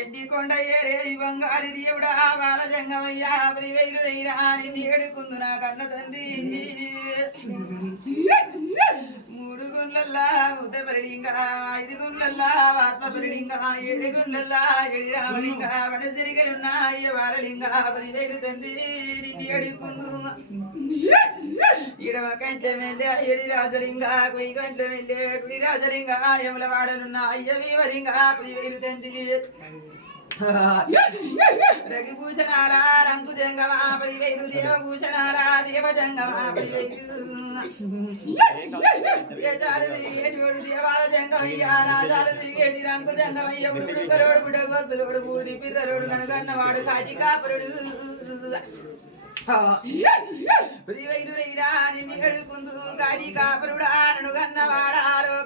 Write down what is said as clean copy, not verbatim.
ఎడ్డి కొండ ఏరేది బంగారి దేవుడా బాల జంగమయ్యా 10,000 నిన్ను ఏడుకుందు నా కన్న తండ్రి. 3 గుండ్లల్లా ఉద్దపరిలింగ 5 గుండ్లల్లా ఆత్మపరిలింగ 7 గుండ్లల్లా ఎడి రామలింగ వడసిరిగలున్న అయ్య బాలలింగ 10,000 తండ్రి నిన్ను ఏడుకుందు. ఇడవ కంచెమెల్లె ఎడి రాజలింగ కుడి కంచెమెల్లె కుడి రాజలింగ యముల వాడలున్న అయ్య వీవలింగ 10,000 తండ్రి. రఘుభూషణాల రంకు జంగమ 10,000 దేవభూషణాల దేవ జంగమ 10,000 చాలు దేవాల జంగమయ్య రాజాలు తిరిగేటి రంకు జంగమయ్య ఉడుకుడు కరోడు బుడగోసులోడు బూది పిర్రలోడు ననుగన్నవాడు కాటి కాపరుడు. 10,000 నిన్ను ఎడుకుందు కాటి కాపరుడా నన్ను గన్నవాడాలో